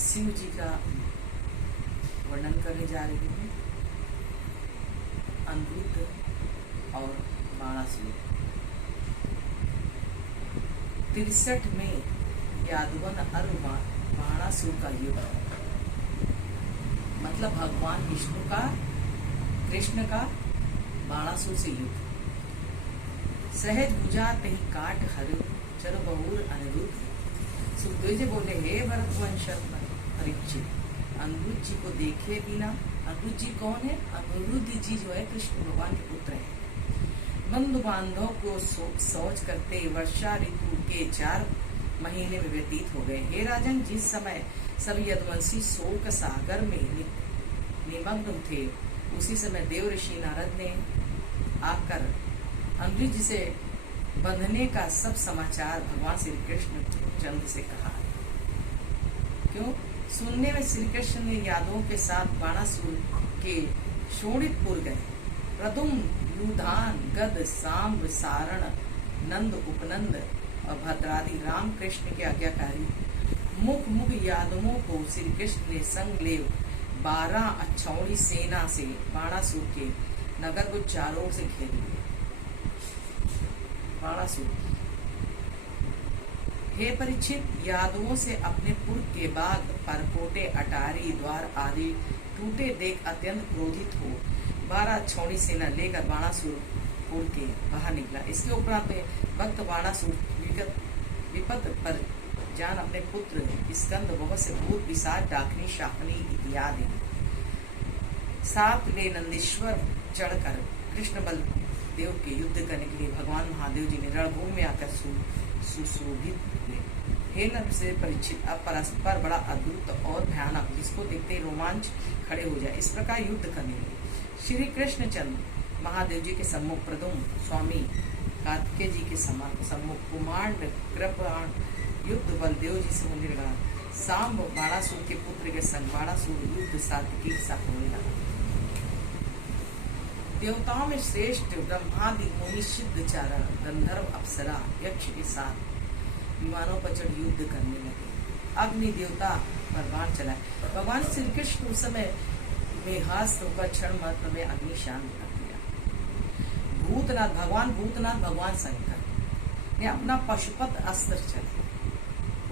शिव जी का वर्णन करने जा रही हूँ। अनिरुद्ध और बाणासुर। 63 में यादवन और बाणासुर का युद्ध, मतलब भगवान विष्णु का कृष्ण का बाणासुर से युद्ध। सहज बुझात ही काट हर चर बहुर अनिरुद्ध। सुखदेव जी बोले, हे भरतवंश परीक्षित, अनिरुद्ध जी को देखे बिना। अनिरुद्ध जी कौन है? अनिरुद्ध जी जो है कृष्ण भगवान के पुत्र है। बंधु बांधव को सोच करते वर्षा ऋतु के 4 महीने में व्यतीत हो गए। हे राजन, जिस समय सब यदुवंशी शोक सागर में निमग्न थे, उसी समय देव ऋषि नारद ने आकर अनिरुद्ध जी से बंधने का सब समाचार भगवान श्री कृष्ण चंद्र से कहा। क्यों? सुनने में श्री कृष्ण ने यादवों के साथ बाणासुर के शोणितपुर गए। प्रदुम, युधान, गद, सांब, सारण, नंद, उपनंद और भद्रादि राम कृष्ण के आज्ञाकारी मुख मुख यादवों को श्री कृष्ण ने संग ले 12 अक्षौणी सेना से बाणासुर के नगर को चारों ओर से घेर लिया। बाणासुर, हे परीक्षित, यादवों से अपने पुर के बाग, परकोटे, अटारी, द्वार आदि टूटे देख अत्यंत क्रोधित हो 12 अक्षौणी सेना लेकर बाणासुर पुर के बाहर निकला। इसके उपरांत भक्त बाणासुर विपत पर जान अपने पुत्र स्कंद, बहुत से भूत, पिशाच, डाकनी, शाकनी इत्यादि 7 ले नंदीश्वर चढ़कर कृष्ण बल देव के युद्ध करने के लिए भगवान महादेव जी ने रणभूमि में आकर सुशोभित हुए। हे नर से परीक्षित, अब परस्पर बड़ा अद्भुत और भयानक, जिसको देखते ही रोमांच खड़े हो जाए, इस प्रकार युद्ध करने लगे। श्री कृष्णचंद्र महादेव जी के सम्मुख प्रदुम स्वामी कार्तिकेय जी के सम्मुख कुमांड कृपाण युद्ध बलदेव जी से होने लगा। सांब बाणासुर के पुत्र के संग बाणासुर युद्ध सात्विकी के साथ होने लगा। देवताओं में श्रेष्ठ ब्रह्मादि मुनि, सिद्ध, चारण, गंधर्व, अप्सरा, यक्ष के साथ विमानों पर चढ़ युद्ध करने लगे। अग्नि देवता पर बाण चलाए। भगवान श्री कृष्ण उस समय में हस्त होकर क्षण मात्र में अग्नि शांत कर दिया। भूतनाथ भगवान शंकर ने अपना पशुपत अस्त्र चलाया,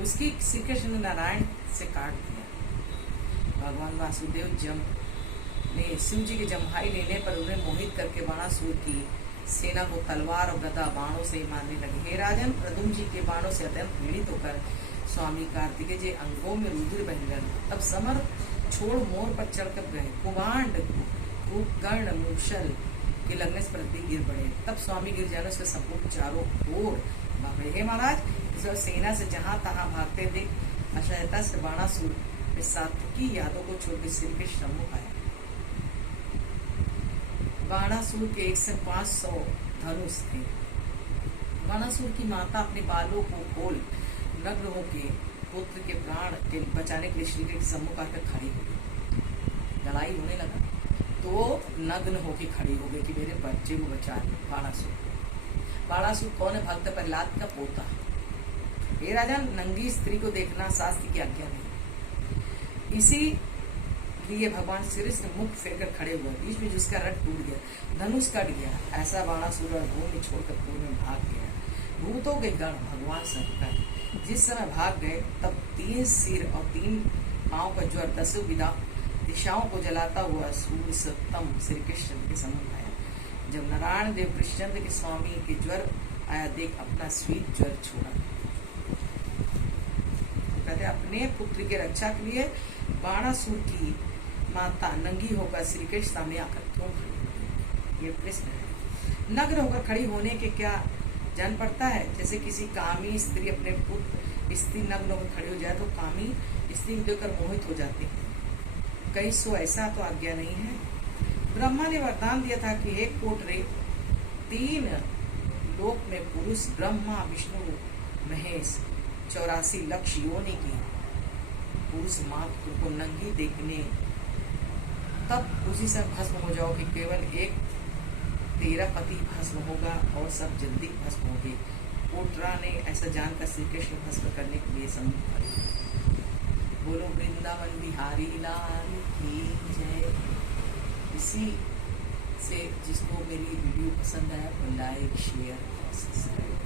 उसकी श्री कृष्ण ने नारायण से काट दिया। भगवान वासुदेव जम ने शिव जी के जम्हाई लेने पर उन्हें मोहित करके बाणासुर की सेना को तलवार और गदा बाणों से मारने लगे। हे राजन, प्रदुम जी के बाणों से अत्यंत पीड़ित होकर स्वामी कार्तिकेय जी अंगों में रुधिर बहने लगे। तब समर छोड़ मोर पर चढ़कर गए। कुमांड, कूपकर्ण, मूषल के लगने से पृथ्वी गिर पड़े। तब स्वामी गिर जाने से सम्मुख चारों ओर भाग गए। हे महाराज, इस सेना से जहां तहां भागते देख अशयता से बाणासुर में सात्विकी यादव को छोड़कर श्री कृष्ण सम्मुख आए। बाणासुर के 1,500 धनुष थे। बाणासुर की माता अपने बालों को खोल नग्न होकर पुत्र के प्राण के बचाने के लिए श्री कृष्ण सम्मुख आकर खड़ी हो गई। लड़ाई होने लगा तो नग्न होकर खड़ी हो गई कि मेरे बच्चे को बचा लो। बाणासुर कौन है? भक्त प्रहलाद का पोता। हे राजा, नंगी स्त्री को देखना शास्त्र की आज्ञा नहीं। इसी लिए भगवान श्री कृष्ण मुख फेर कर खड़े हुए। बीच में जिसका रथ टूट गया, धनुष कट गया, ऐसा बाणासुर भूमि छोड़कर पूर्व में भाग गया। भूतों के गण भगवान शंकर जिस समय भाग गए, तब 3 सिर और 3 पांव का ज्वर 10 दिशाओं को जलाता हुआ सूर्य सप्तम श्री कृष्ण के सम्मुख आया। जब नारायण देव कृष्णचंद्र के स्वामी के ज्वर आया देख अपना स्वीट ज्वर छोड़ा। कहते अपने पुत्र के रक्षा के लिए बाणासुर की माता नंगी होकर श्री कृष्ण सामने आकर क्यों खड़ी हुई? ये प्रश्न है। नग्न होकर खड़ी होने के क्या जान पड़ता है? जैसे किसी कामी स्त्री अपने पुत्र स्त्री नग्न होकर खड़ी हो जाए तो कामी स्त्री देखकर मोहित हो जाती है। कहीं सो ऐसा तो आज्ञा नहीं है। ब्रह्मा ने वरदान दिया था कि एक कोटरे 3 लोक में पुरुष ब्रह्मा, विष्णु, महेश 84 लक्ष योनि की पुरुष मात्र को नंगी देखने, तब उसी से भस्म हो जाओ कि केवल एक तेरा पति भस्म होगा और सब जल्दी भस्म होंगे। कोटरा ने ऐसा जानकर श्री कृष्ण भस्म करने के लिए सम्मुख खड़े। बोलो वृंदावन। वृंदावन बिहारी लाल की जय। इसी से जिसको मेरी वीडियो पसंद आया वो लाइक शेयर और सब्सक्राइब